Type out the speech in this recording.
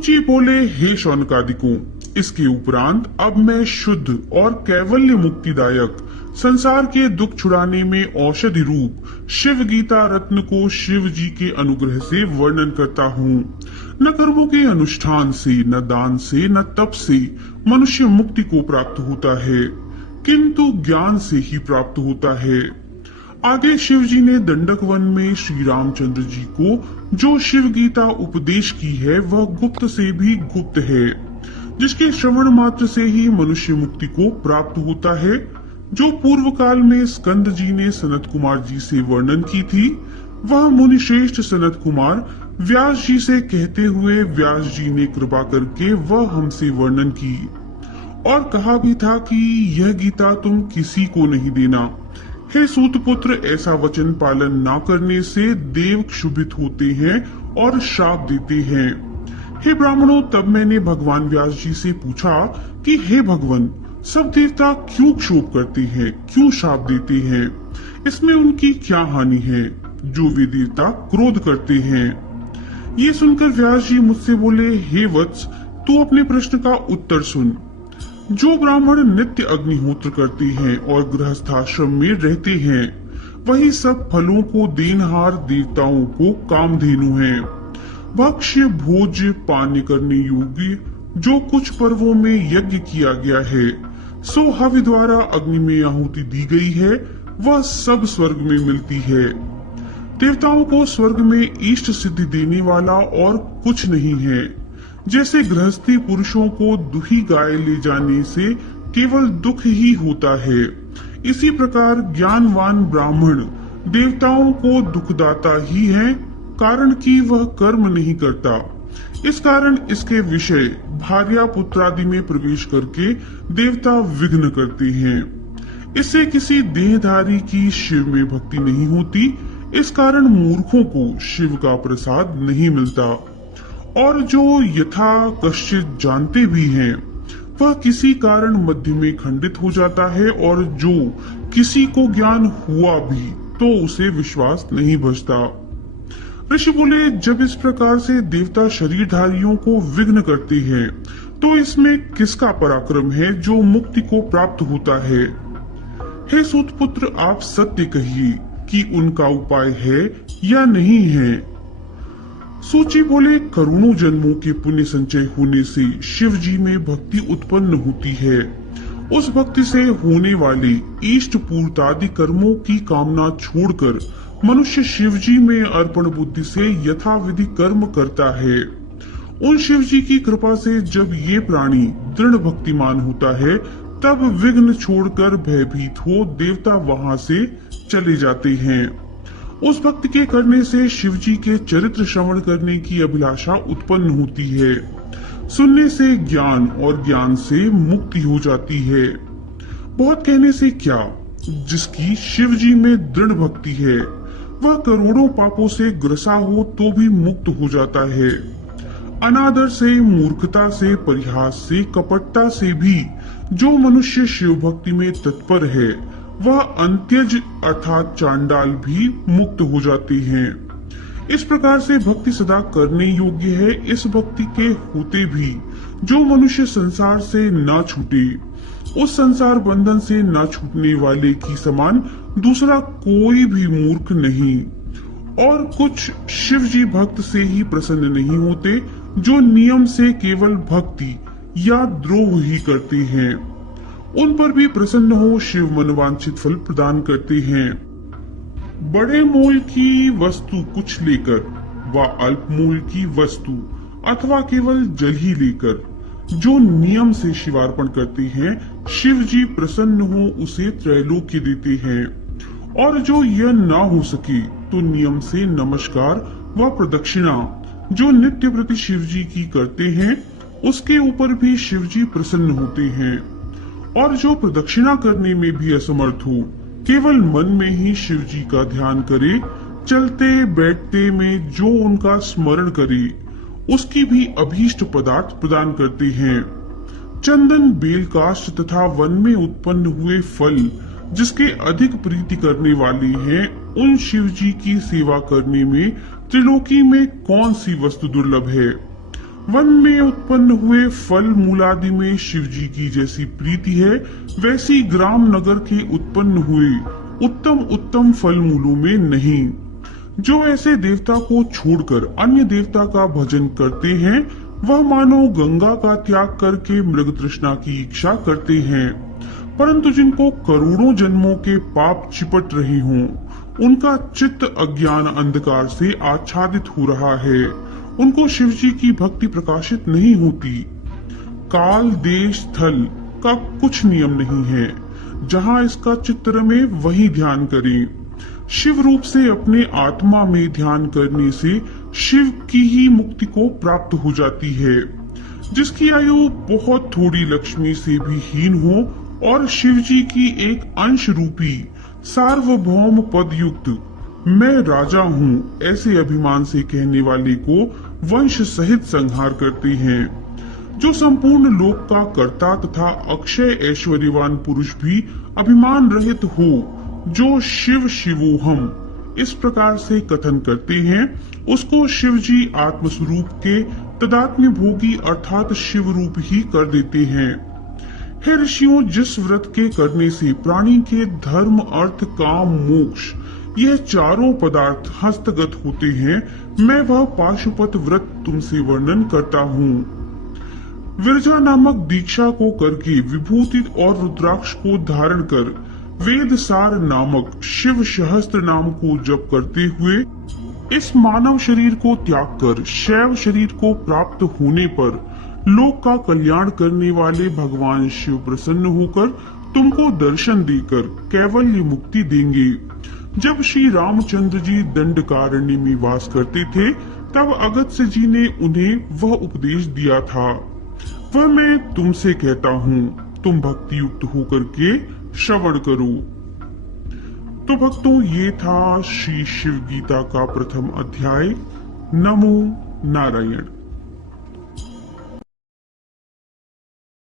सूची बोले, हे शौनकादिकों, इसके उपरांत अब मैं शुद्ध और कैवल्य मुक्तिदायक संसार के दुख छुड़ाने में औषधि रूप शिव गीता रत्न को शिव जी के अनुग्रह से वर्णन करता हूँ। न कर्मों के अनुष्ठान से, न दान से, न तप से मनुष्य मुक्ति को प्राप्त होता है, किंतु ज्ञान से ही प्राप्त होता है। आगे शिव जी ने दंडक वन में श्री रामचंद्र जी को जो शिव गीता उपदेश की है वह गुप्त से भी गुप्त है, जिसके श्रवण मात्र से ही मनुष्य मुक्ति को प्राप्त होता है। जो पूर्व काल में स्कंद जी ने सनत कुमार जी से वर्णन की थी, वह मुनिश्रेष्ठ सनत कुमार व्यास जी से कहते हुए व्यास जी ने कृपा करके वह हमसे वर्णन की और कहा भी था कि यह गीता तुम किसी को नहीं देना। हे सूत पुत्र, ऐसा वचन पालन न करने से देव क्षुभित होते हैं और श्राप देते हैं। हे ब्राह्मणों, तब मैंने भगवान व्यास जी से पूछा कि हे भगवान, सब देवता क्यों क्षोभ करते हैं, क्यों श्राप देते हैं, इसमें उनकी क्या हानि है जो वे देवता क्रोध करते हैं। ये सुनकर व्यास जी मुझसे बोले, हे वत्स, तू अपने प्रश्न का उत्तर सुन। जो ब्राह्मण नित्य अग्निहोत्र करते हैं और गृहस्थाश्रम में रहते हैं, वही सब फलों को देनहार देवताओं को कामधेनु हैं। भक्ष्य भोज्य पान करने योग्य जो कुछ पर्वों में यज्ञ किया गया है, सो हवि द्वारा अग्नि में आहुति दी गई है, वह सब स्वर्ग में मिलती है। देवताओं को स्वर्ग में इष्ट सिद्धि देने वाला और कुछ नहीं है। जैसे गृहस्थी पुरुषों को दुही गाय ले जाने से केवल दुख ही होता है, इसी प्रकार ज्ञानवान ब्राह्मण देवताओं को दुखदाता ही है, कारण कि वह कर्म नहीं करता। इस कारण इसके विषय भार्या पुत्रादि में प्रवेश करके देवता विघ्न करते हैं। इससे किसी देहधारी की शिव में भक्ति नहीं होती, इस कारण मूर्खों को शिव का प्रसाद नहीं मिलता। और जो यथा कश्चित जानते भी हैं, वह किसी कारण मध्य में खंडित हो जाता है, और जो किसी को ज्ञान हुआ भी तो उसे विश्वास नहीं बचता। ऋषि बोले, जब इस प्रकार से देवता शरीरधारियों को विघ्न करते हैं, तो इसमें किसका पराक्रम है जो मुक्ति को प्राप्त होता है। हे सूतपुत्र, आप सत्य कहिए कि उनका उपाय है या नहीं है। सूची बोले, करोड़ों जन्मों के पुण्य संचय होने से शिव जी में भक्ति उत्पन्न होती है। उस भक्ति से होने वाले इष्ट पूर्तादि कर्मों की कामना छोड़कर मनुष्य शिव जी में अर्पण बुद्धि से यथाविधि कर्म करता है। उन शिव जी की कृपा से जब ये प्राणी दृढ़ भक्तिमान होता है, तब विघ्न छोड़कर भयभीत हो देवता वहां से चले जाते हैं। उस भक्ति के करने से शिव जी के चरित्र श्रवण करने की अभिलाषा उत्पन्न होती है। सुनने से ज्ञान और ज्ञान से मुक्ति हो जाती है। बहुत कहने से क्या, जिसकी शिव जी में दृढ़ भक्ति है, वह करोड़ों पापों से ग्रसा हो तो भी मुक्त हो जाता है। अनादर से, मूर्खता से, परिहास से, कपटता से भी जो मनुष्य शिव भक्ति में तत्पर है, वह अंत्यज अर्थात चांडाल भी मुक्त हो जाते हैं। इस प्रकार से भक्ति सदा करने योग्य है। इस भक्ति के होते भी जो मनुष्य संसार से न छूटे, उस संसार बंधन से न छूटने वाले की समान दूसरा कोई भी मूर्ख नहीं। और कुछ शिव जी भक्त से ही प्रसन्न नहीं होते, जो नियम से केवल भक्ति या द्रोह ही करते हैं। उन पर भी प्रसन्न हो शिव मनवांछित फल प्रदान करते हैं। बड़े मोल की वस्तु कुछ लेकर व अल्प मूल की वस्तु अथवा केवल जल ही लेकर जो नियम से शिवार्पण करते हैं, शिव जी प्रसन्न हो उसे त्रैलोक्य देते हैं। और जो यह न हो सके तो नियम से नमस्कार व प्रदक्षिणा जो नित्य प्रति शिव जी की करते हैं, उसके ऊपर भी शिव जी प्रसन्न होते हैं। और जो प्रदक्षिणा करने में भी असमर्थ हो, केवल मन में ही शिव जी का ध्यान करे, चलते बैठते में जो उनका स्मरण करे, उसकी भी अभीष्ट पदार्थ प्रदान करते हैं। चंदन, बेलकाष्ठ तथा वन में उत्पन्न हुए फल जिसके अधिक प्रीति करने वाले हैं, उन शिव जी की सेवा करने में त्रिलोकी में कौन सी वस्तु दुर्लभ है। वन में उत्पन्न हुए फल मूलादि में शिव जी की जैसी प्रीति है, वैसी ग्राम नगर के उत्पन्न हुए उत्तम उत्तम फल मूलों में नहीं। जो ऐसे देवता को छोड़कर अन्य देवता का भजन करते हैं, वह मानो गंगा का त्याग करके मृग तृष्णा की इच्छा करते हैं। परंतु जिनको करोड़ों जन्मों के पाप चिपट रहे हों, उनका चित्त अज्ञान अंधकार से आच्छादित हो रहा है, उनको शिव जी की भक्ति प्रकाशित नहीं होती। काल देश स्थल का कुछ नियम नहीं है, जहाँ इसका चित्त रमे वही ध्यान करें। शिव रूप से अपने आत्मा में ध्यान करने से शिव की ही मुक्ति को प्राप्त हो जाती है। जिसकी आयु बहुत थोड़ी लक्ष्मी से भी हीन हो और शिव जी की एक अंश रूपी सार्वभौम पद युक्त मैं राजा हूँ ऐसे अभिमान से कहने वाले को वंश सहित संहार करते हैं। जो संपूर्ण लोक का कर्ता तथा अक्षय ऐश्वर्यवान पुरुष भी अभिमान रहित हो, जो शिव शिवोहम इस प्रकार से कथन करते हैं, उसको शिव जी आत्मस्वरूप के तदात्म्य भोगी अर्थात शिव रूप ही कर देते हैं। हे ऋषियों, जिस व्रत के करने से प्राणी के धर्म अर्थ काम मोक्ष यह चारों पदार्थ हस्तगत होते हैं, मैं वह पाशुपत व्रत तुमसे वर्णन करता हूँ। विरजा नामक दीक्षा को करके विभूति और रुद्राक्ष को धारण कर वेद सार नामक शिव सहस्त्र नाम को जप करते हुए इस मानव शरीर को त्याग कर शैव शरीर को प्राप्त होने पर लोक का कल्याण करने वाले भगवान शिव प्रसन्न होकर तुमको दर्शन देकर कैवल्य मुक्ति देंगे। जब श्री रामचंद्र जी दंडकारण्य में वास करते थे, तब अगस्त्य जी ने उन्हें वह उपदेश दिया था, वह मैं तुमसे कहता हूँ, तुम भक्ति युक्त होकर के श्रवण करो। तो भक्तों, ये था श्री शिव गीता का प्रथम अध्याय। नमो नारायण।